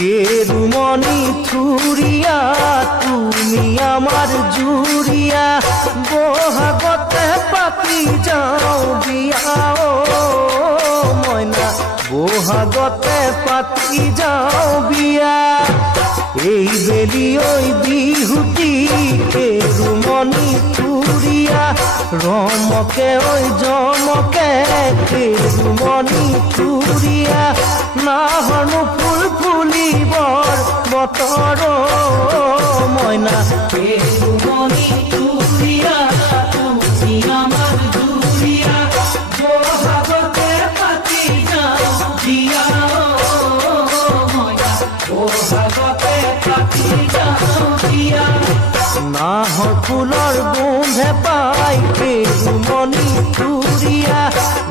কেরুমণি থুরিয়া তুমি আমার জুরিয়া বহাগতে পাতি যাও বিয়া ও ময়না বহাগতে পাতি যাও বিয়া এই বেলি ওই বিহুতি কেরুমণি থুরিয়া রমকে ওই জমকে কেরুমণি থুরিয়া না হনু ফুল ফুলিবৰ বতৰ ময়না কেৰুমণি থুৰিয়া তুমি আমাৰ জুৰিয়া বহাগতে পাতি যাও বিয়া ময়না বহাগতে পাতি যাও বিয়া নাহৰ ফুলৰ গোন্ধে পাই কেৰুমণি থুৰিয়া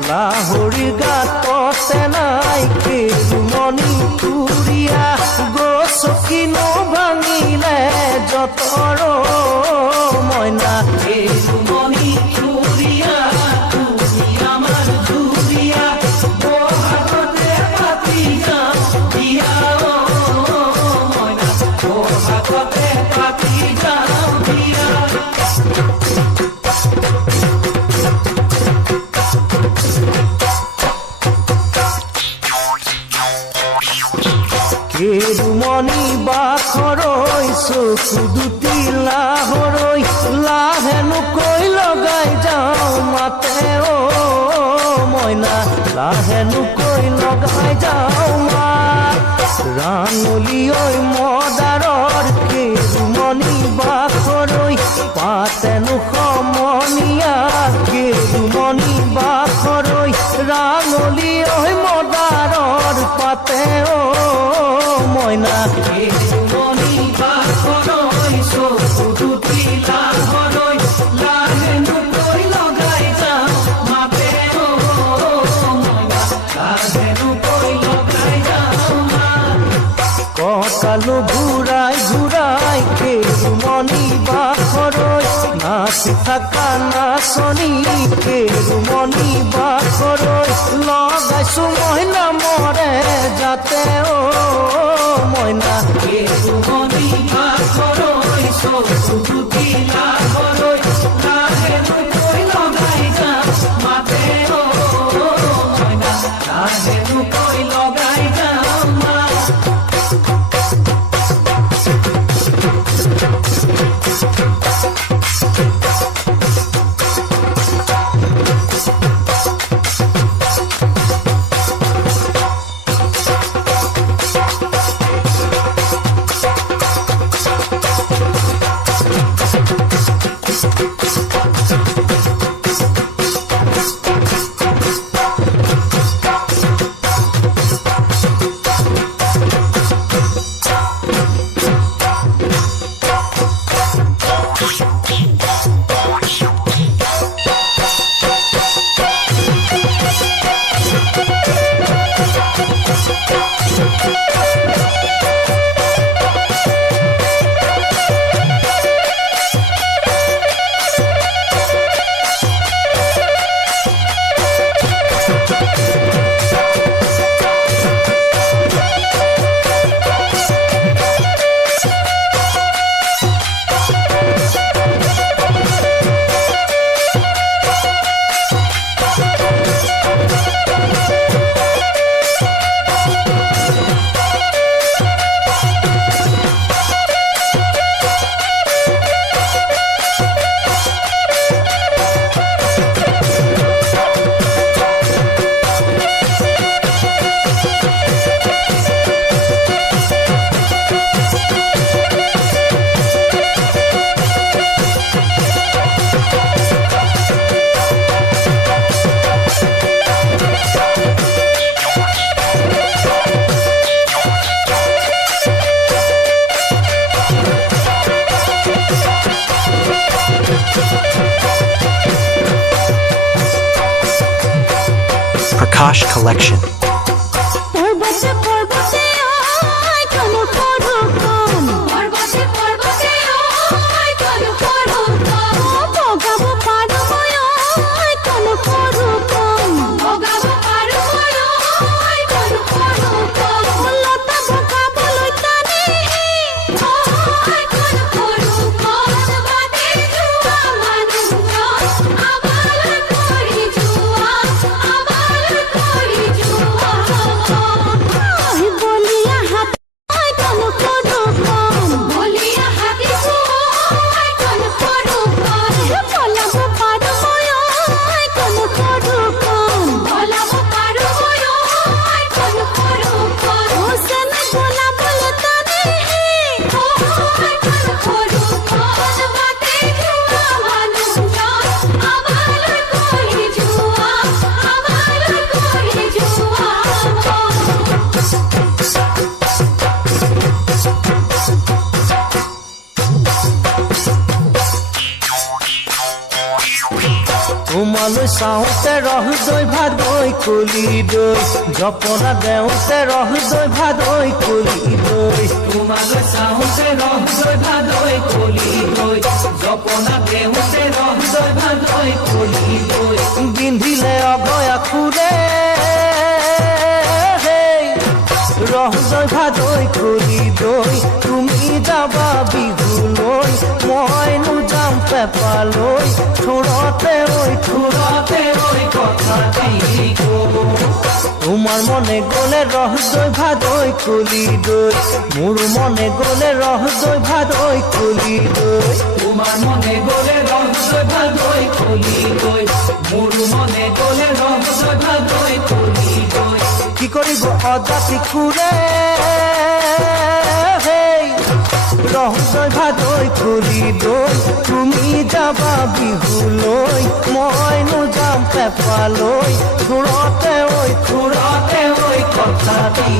লাহৰি গাততে নাই কেৰুমণি থুৰিয়া গছকিনো ভাঙিলে যতৰ ময়না কেরুমণি থুরিয়া তুমি আমার জুরিয়া বহাগতে পাতি যাও বিয়া ময়না বহাগতে পাতি যাও বিয়া কেরুমণি বাখৰৈ চকু দুটি লাহৰৈ লাহেনুকৈ লগাই যাওঁ মাতে অ মইনা লাহেনুকৈ লগাই যাওঁ মাত ৰাণলী ঐ মদাৰৰ কেৰুমণি বাখৰৈ পাতেনো সমনীয়া কেৰুমণি বাখৰৈ ৰাণলী ঐ মদাৰৰ পাতে অ ময়না কেৰুমণি বাখৰৈ চকু দুটি লাহৰৈ লাহেনুকৈ লগাই যাওঁ মাতে অ ময়না লাহেনুকৈ লগাই যাওঁ কঁকালো ঘূৰাই ঘূৰাই কেৰুমণি বাখৰৈ নাচি থকা নাচনী কেৰুমণি বাখৰৈ লগাইছো মই নামৰে যাতে অ ময়না কেৰুমণি বাখৰৈ চকু দুটি লাহৰৈ লাহেনুকৈ লগাই যাওঁ মাতে অ ময়না লাহেনুকৈ লগাই যাওঁ Prakash Collection. তোমালৈ চাওঁতে ৰহদৈ ভাদৈ কলি দৈ জপনা দেওঁতে ৰহদৈ ভাদৈ কলি দৈ তোমালৈ চাওঁতে ৰহদৈ ভাদৈ কলি দৈ জপনা দেওঁতে ৰহদৈ ভাদৈ কলি দৈ বিন্ধিলে অভয়া খুৰে ৰহদৈ ভাদৈ কলি দৈ তুমি যাবা বিহুলৈ মইনো যাম পেপালৈ থোৰতে ঐ কথাটি তোমাৰ মনে গ'লে ৰহদৈ ভাদৈ কলি দৈ মোৰ মনে গ'লে ৰহদৈ ভাদৈ কলি দৈ তোমাৰ মনে গ'লে ৰহদৈ ভাদৈ কলি দৈ মোৰ মনে গ'লে ৰহদৈ ভাদৈ কলি দৈ কি কৰিব অজাতি খুৰে ৰহদৈ ভাদৈ কলি দৈ তুমি যাবা বিহুলৈ মইনো যাম পেপালৈ থোৰতে ঐ কথাটি